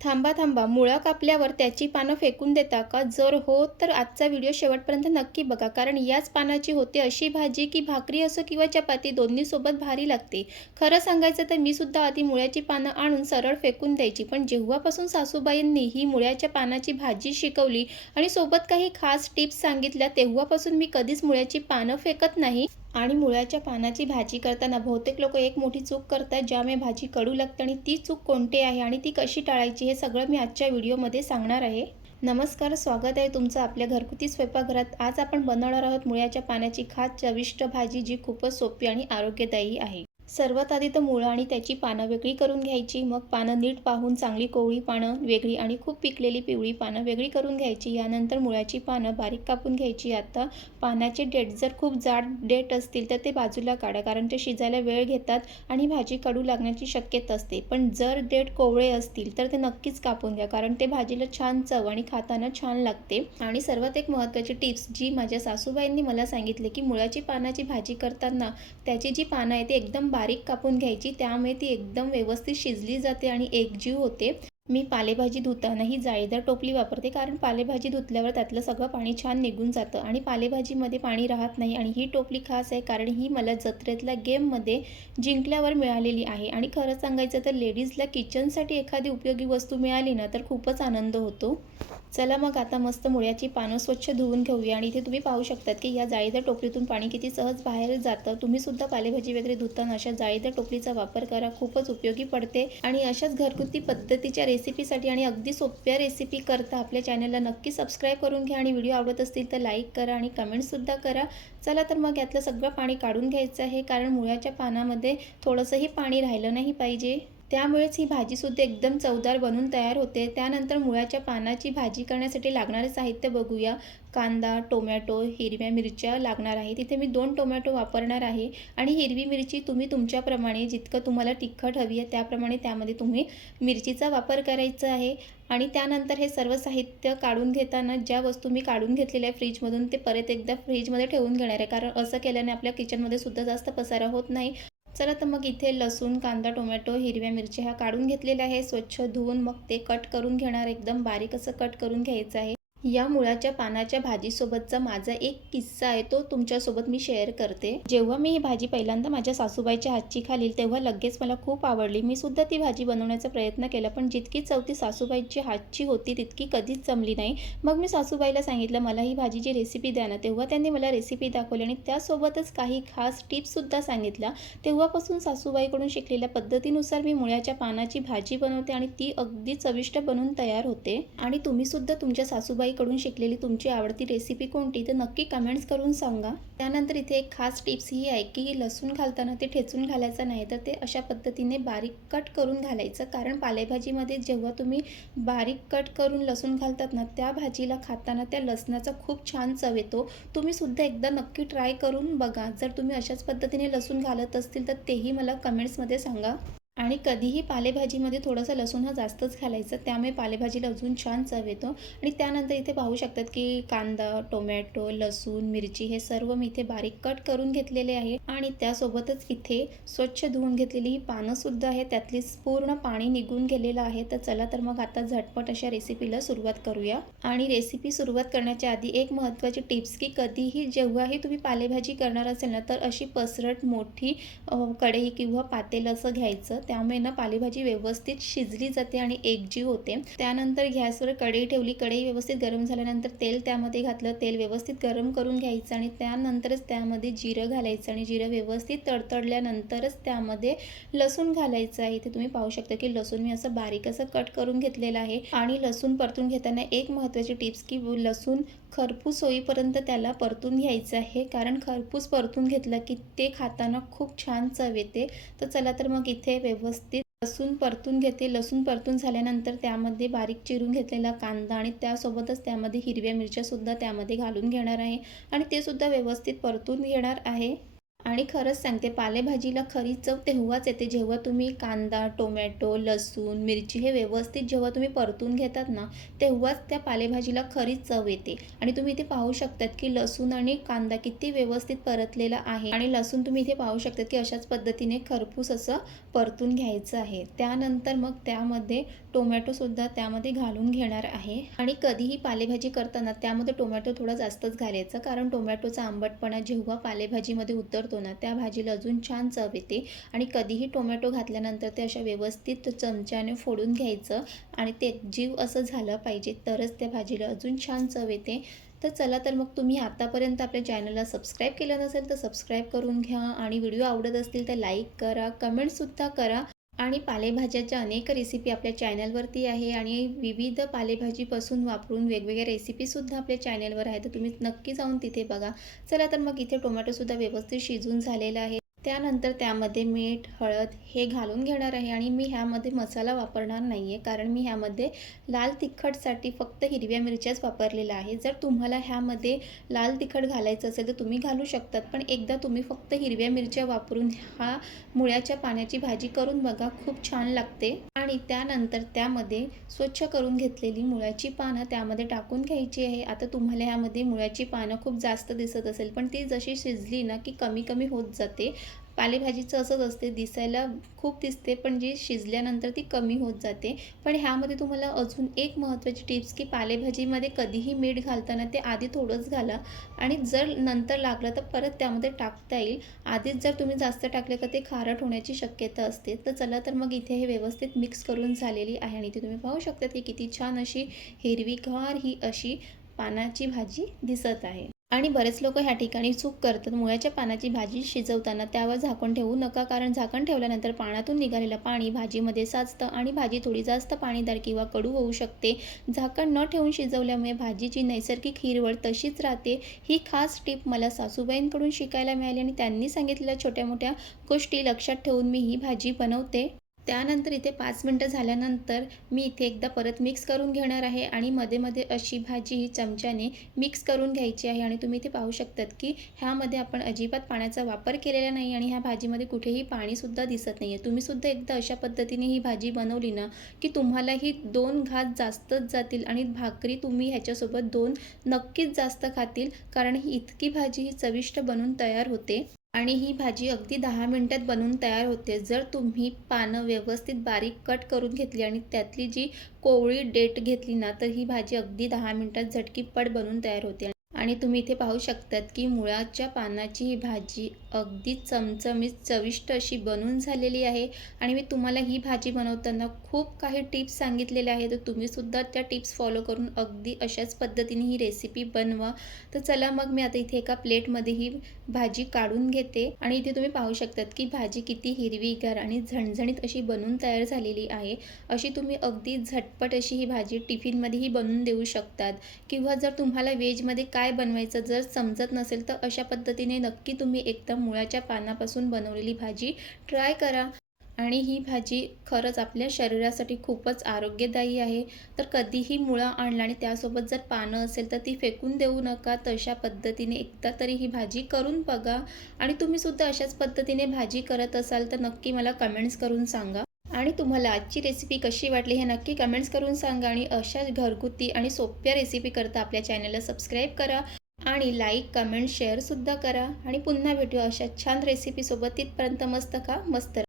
थांबा थांबा, मुळा कापल्यावर त्याची पानं फेकून देता का? जर हो, तर आजचा व्हिडिओ शेवटपर्यंत नक्की बघा. कारण याच पानाची होते अशी भाजी की भाकरी असो किंवा चपाती दोन्ही सोबत भारी लागते. खरं सांगायचं तर मी सुद्धा आधी मुळ्याची पानं आणून सरळ फेकून द्यायची. पण जेव्हापासून सासूबाईंनी ही मुळ्याच्या पानाची भाजी शिकवली आणि सोबत काही खास टिप्स सांगितल्या, तेव्हापासून मी कधीच मुळ्याची पानं फेकत नाही. आणि मुळ्याच्या पानाची भाजी करताना बहुतेक लोक एक मोठी चूक करतात, ज्यामुळे भाजी कडू लागते. आणि ती चूक कोणती आहे आणि ती कशी टाळायची हे सगळं मी आजच्या व्हिडिओमध्ये सांगणार आहे. नमस्कार, स्वागत आहे तुमचं आपल्या घरगुती स्वयंपाकघरात. आज आपण बनवणार आहोत मुळ्याच्या पानाची खास चविष्ट भाजी, जी खूपच सोपी आणि आरोग्यदायी आहे. सर्वात आधी तर मुळं आणि त्याची पानं वेगळी करून घ्यायची. मग पानं नीट पाहून चांगली कोवळी पानं वेगळी आणि खूप पिकलेली पिवळी पानं वेगळी करून घ्यायची. यानंतर मुळाची पानं बारीक कापून घ्यायची. आता पानाचे देठ जर खूप जाड देठ असतील तर ते बाजूला काढा, कारण ते शिजायला वेळ घेतात आणि भाजी कडू लागण्याची शक्यता असते. पण जर देठ कोवळे असतील तर ते नक्कीच कापून घ्या, कारण ते भाजीला छान चव आणि खाताना छान लागते. आणि सर्वात एक महत्त्वाची टिप्स जी माझ्या सासूबाईंनी मला सांगितली, की मुळाची पानाची भाजी करताना त्याची जी पानं आहे ती एकदम बारीक कापून घ्यायची, त्यामुळे ती एकदम व्यवस्थित शिजली जाते आणि एकजीव होते. मी पालेभाजी धुताना ही जाळीदार टोपली वापरते, कारण पालेभाजी धुतल्यावर त्यातलं सगळं पाणी छान निघून जातं आणि पालेभाजीमध्ये पाणी राहत नाही. आणि ही टोपली खास आहे, कारण ही मला जत्रेतल्या गेममध्ये जिंकल्यावर मिळालेली आहे. आणि खरं सांगायचं तर लेडीजला किचनसाठी एखादी उपयोगी वस्तू मिळाली ना, तर खूपच आनंद होतो. चला मग आता मस्त मुळ्याची पानं स्वच्छ धुवून घेऊया. आणि इथे तुम्ही पाहू शकतात की या जाळीदार टोपलीतून पाणी किती सहज बाहेर जातं. तुम्ही सुद्धा पालेभाजी वगैरे धुताना अशा जाळीदार टोपलीचा वापर करा, खूपच उपयोगी पडते. आणि अशाच घरगुती पद्धतीच्या रेसिपीसाठी आणि अगदी सोप्या रेसिपी करता आपल्या चॅनलला नक्की सबस्क्राईब करून घ्या. आणि व्हिडिओ आवडत असतील तर लाईक करा आणि कमेंटसुद्धा करा. चला तर मग यातलं सगळं पाणी काढून घ्यायचं आहे, कारण मुळ्याच्या पानामध्ये थोडंसंही पाणी राहिलं नाही पाहिजे. त्यामुळेच ही भाजीसुद्धा एकदम चवदार बनून तयार होते. त्यानंतर मुळ्याच्या पानाची भाजी करण्यासाठी लागणारे साहित्य बघूया. कांदा, टोमॅटो, हिरव्या मिरच्या लागणार आहे. तिथे मी 2 टोमॅटो वापरणार आहे. आणि हिरवी मिरची तुम्ही तुमच्याप्रमाणे जितकं तुम्हाला तिखट हवी आहे त्याप्रमाणे त्यामध्ये तुम्ही मिरचीचा वापर करायचा आहे. आणि त्यानंतर हे सर्व साहित्य काढून घेताना ज्या वस्तू मी काढून घेतलेल्या आहे फ्रीजमधून, ते परत एकदा फ्रीजमध्ये ठेवून घेणार आहे, कारण असं केल्याने आपल्या किचनमध्ये सुद्धा जास्त पसारा होत नाही. चला तर मग इथे लसूण, कांदा, टोमॅटो, हिरव्या मिरच्या ह्या काढून घेतलेल्या आहे. स्वच्छ धुवून मग ते कट करून घेणार. एकदम बारीक असं कट करून घ्यायचं आहे. या मुळाच्या पानाच्या भाजीसोबतचा माझा एक किस्सा आहे, तो तुमच्यासोबत मी शेअर करते. जेव्हा मी ही भाजी पहिल्यांदा माझ्या सासूबाईच्या हातची खाल्ली, तेव्हा लगेच मला खूप आवडली. मी सुद्धा ती भाजी बनवण्याचा प्रयत्न केला, पण जितकी चव ती सासूबाईची हातची होती तितकी कधीच जमली नाही. मग मी सासूबाईला सांगितलं, मला ही भाजीची रेसिपी द्या ना. तेव्हा त्यांनी मला रेसिपी दाखवली आणि त्यासोबतच काही खास टिप्ससुद्धा सांगितल्या. तेव्हापासून सासूबाईकडून शिकलेल्या पद्धतीनुसार मी मुळ्याच्या पानाची भाजी बनवते आणि ती अगदी चविष्ट बनून तयार होते. आणि तुम्ही सुद्धा तुमच्या सासूबाईकडून शिकलेली तुमची आवडती रेसिपी कोणती तर नक्की कमेंट्स करून सांगा. त्यानंतर इथे एक खास टिप्स ही आहे, की लसूण घालताना ते ठेचून घालायचं नाही, तर ते अशा पद्धतीने बारीक कट करून घालायचं. कारण पालेभाजीमध्ये जेव्हा तुम्ही बारीक कट करून लसूण घालतात ना, त्या भाजीला खाताना त्या लसणाचा खूप छान चव येतो. तुम्ही सुद्धा एकदा नक्की ट्राय करून बघा. जर तुम्ही अशाच पद्धतीने लसूण घालत असतील तर तेही मला कमेंट्समध्ये सांगा. आणि कधीही पालेभाजीमध्ये थोडंसं लसूण हा जास्तच घालायचं, त्यामुळे पालेभाजीला अजून छान चव येतो. आणि त्यानंतर इथे पाहू शकतात की कांदा, टोमॅटो, लसूण, मिरची हे सर्व मी इथे बारीक कट करून घेतलेले आहे. आणि त्यासोबतच इथे स्वच्छ धुवून घेतलेली ही पानंसुद्धा आहे, त्यातली पूर्ण पाणी निघून गेलेलं आहे. तर चला तर मग आता झटपट अशा रेसिपीला सुरुवात करूया. आणि रेसिपी सुरुवात करण्याच्या आधी एक महत्त्वाची टिप्स, की कधीही जेव्हाही तुम्ही पालेभाजी करणार असेल ना, तर अशी पसरट मोठी कढई किंवा पातेलं असं घ्यायचं. त्यामुळे ना पालेभाजी व्यवस्थित शिजली जाते आणि एकजीव होते. त्यानंतर गॅसवर कढई ठेवली. कढई व्यवस्थित गरम झाल्यानंतर तेल त्यामध्ये घातलं. तेल व्यवस्थित गरम करून घ्यायचं आणि त्यानंतरच त्यामध्ये जिरं घालायचं. आणि जिरं व्यवस्थित तडतडल्यानंतरच त्यामध्ये लसूण घालायचं आहे. इथे तुम्ही पाहू शकता की लसूण मी असं बारीक असं कट करून घेतलेलं आहे. आणि लसूण परतून घेताना एक महत्त्वाची टिप्स, की लसूण खरपूस होईपर्यंत त्याला परतून घ्यायचं आहे, कारण खरपूस परतून घेतलं की ते खाताना खूप छान चव येते. तर चला तर मग इथे व्यवस्थित लसूण परतून घेते. लसूण परतून झाल्यानंतर त्यामध्ये बारीक चिरून घेतलेला कांदा आणि त्यासोबतच त्यामध्ये हिरव्या मिरच्यासुद्धा त्यामध्ये घालून घेणार आहे आणि ते सुद्धा व्यवस्थित परतून घेणार आहे. आणि खरंच सांगते, पालेभाजीला खरी चव तेव्हाच येते जेव्हा तुम्ही कांदा, टोमॅटो, लसूण, मिरची हे व्यवस्थित जेव्हा तुम्ही परतून घेतात ना, तेव्हाच त्या पालेभाजीला खरी चव येते. आणि तुम्ही इथे पाहू शकतात की लसूण आणि कांदा किती व्यवस्थित परतलेला आहे आणि लसूण तुम्ही इथे पाहू शकतात की अशाच पद्धतीने खरपूस असं परतून घ्यायचं आहे. त्यानंतर मग त्यामध्ये टोमॅटोसुद्धा त्यामध्ये घालून घेणार आहे. आणि कधीही पालेभाजी करताना त्यामध्ये टोमॅटो थोडा जास्तच घालायचा, कारण टोमॅटोचा आंबटपणा जेव्हा पालेभाजीमध्ये उतरतो ना, त्या भाजीला अजून छान चव येते. आणि कधीही टोमॅटो घातल्यानंतर ते अशा व्यवस्थित चमच्याने फोडून घ्यायचं आणि ते एकजीव असं झालं पाहिजे, तरच त्या भाजीला अजून छान चव येते. तर चला, तर मग तुम्ही आतापर्यंत आपल्या चॅनलला सबस्क्राईब केलं नसेल तर सबस्क्राईब करून घ्या आणि व्हिडिओ आवडत असतील तर लाईक करा, कमेंटसुद्धा करा. आणि पालेभाज्याच्या अनेक रेसिपी आपल्या चॅनलवरती आहे आणि विविध पालेभाजीपासून वापरून वेगवेगळ्या रेसिपीसुद्धा आपल्या चॅनलवर आहे, तर तुम्ही नक्की जाऊन तिथे बघा. चला, तर मग इथे टोमॅटोसुद्धा व्यवस्थित शिजून झालेला आहे. त्यानंतर त्यामध्ये मीठ, हळद हे घालून घेणार आहे आणि मी ह्यामध्ये मसाला वापरणार नाही आहे, कारण मी ह्यामध्ये लाल तिखटसाठी फक्त हिरव्या मिरच्याच वापरलेल्या आहे. जर तुम्हाला ह्यामध्ये लाल तिखट घालायचं असेल तर तुम्ही घालू शकतात, पण एकदा तुम्ही फक्त हिरव्या मिरच्या वापरून हा मुळ्याच्या पाण्याची भाजी करून बघा, खूप छान लागते. आणि त्यानंतर त्यामध्ये स्वच्छ करून घेतलेली मुळ्याची पानं त्यामध्ये टाकून घ्यायची आहे. आता तुम्हाला ह्यामध्ये मुळ्याची पानं खूप जास्त दिसत असेल, पण ती जशी शिजली ना की कमी कमी होत जाते. पालेभाजीचं असंच असते, दिसायला खूप दिसते पण जी शिजल्यानंतर ती कमी होत जाते. पण ह्यामध्ये तुम्हाला अजून एक महत्त्वाची टिप्स, की पालेभाजीमध्ये कधीही मीठ घालताना ते आधी थोडंच घाला आणि जर नंतर लागलं तर परत त्यामध्ये टाकता येईल. आधीच जर तुम्ही जास्त टाकले तर ते खारट होण्याची शक्यता असते. तर चला, तर मग इथे हे व्यवस्थित मिक्स करून झालेली आहे आणि इथे तुम्ही पाहू शकता की किती छान अशी हिरवीगार ही अशी पानाची भाजी दिसत आहे. आणि बरेच लोक ह्या ठिकाणी चूक करतात. मुळ्याच्या पानाची भाजी शिजवताना त्यावर झाकण ठेवू नका, कारण झाकण ठेवल्यानंतर पाण्यातून निघालेलं पाणी भाजीमध्ये साचतं आणि भाजी थोडी जास्त पाणीदार किंवा कडू होऊ शकते. झाकण न ठेवून शिजवल्यामुळे भाजीची नैसर्गिक हिरवळ तशीच राहते. ही खास टीप मला सासूबाईंकडून शिकायला मिळाली आणि त्यांनी सांगितलेल्या छोट्या मोठ्या गोष्टी लक्षात ठेवून मी ही भाजी बनवते. त्यानंतर इथे 5 मिनटं झाल्यानंतर मी इथे एकदा परत मिक्स करून घेणार आहे आणि मध्ये अशी भाजी ही चमच्याने मिक्स करून घ्यायची आहे. आणि तुम्ही इथे पाहू शकतात की ह्यामध्ये आपण अजिबात पाण्याचा वापर केलेला नाही आणि ह्या भाजीमध्ये कुठेही पाणीसुद्धा दिसत नाही आहे. तुम्हीसुद्धा एकदा अशा पद्धतीने ही भाजी बनवली ना की तुम्हाला ही 2 घास जास्तच जातील आणि भाकरी तुम्ही ह्याच्यासोबत 2 नक्कीच जास्त खातील, कारण ही इतकी भाजी ही चविष्ट बनून तयार होते. आणि ही भाजी अगदी 10 मिनिटात बनवून तयार होते. जर तुम्ही पानं व्यवस्थित बारीक कट करून घेतली आणि त्यातली जी कोवळी डेट घेतली ना, तर ही भाजी अगदी 10 मिनिटात झटकीपट बनवून तयार होते. आणि तुम्ही इथे पाहू शकतात की मुळाच्या पानाची ही भाजी अगदी चमचमीत चविष्ट अशी बनून झालेली आहे. आणि मी तुम्हाला ही भाजी बनवताना खूप काही टिप्स सांगितलेल्या आहेत, तर तुम्हीसुद्धा त्या टिप्स फॉलो करून अगदी अशाच पद्धतीने ही रेसिपी बनवा. तर चला, मग मी आता इथे एका प्लेटमध्ये ही भाजी काढून घेते आणि इथे तुम्ही पाहू शकतात की भाजी किती हिरवीगार आणि झणझणीत अशी बनवून तयार झालेली आहे. अशी तुम्ही अगदी झटपट अशी ही भाजी टिफिनमध्येही बनवून देऊ शकतात. किंवा जर तुम्हाला व्हेजमध्ये काय बनवायचं जर समजत नसेल तर अशा पद्धतीने नक्की तुम्ही एकदा मुळाच्या पानापासून बनवलेली भाजी ट्राय करा. आणि ही भाजी खरंच आपल्या शरीरासाठी खूपच आरोग्यदायी आहे. तर कधीही मुळा आणला आणि त्यासोबत जर पानं असेल तर ती फेकून देऊ नका. तशा पद्धतीने एकदा तरी ही भाजी करून बघा. आणि तुम्हीसुद्धा अशाच पद्धतीने भाजी करत असाल तर नक्की मला कमेंट्स करून सांगा. आणि तुम्हाला आजची रेसिपी कशी वाटली हे नक्की कमेंट्स करून सांगा. आणि अशा घरगुती आणि सोप्या रेसिपी करता आपल्या चॅनलला सबस्क्राईब करा आणि लाईक, कमेंट, शेअरसुद्धा करा. आणि पुन्हा भेटू अशा छान रेसिपीसोबत. तिथपर्यंत मस्त खा, मस्त रहा.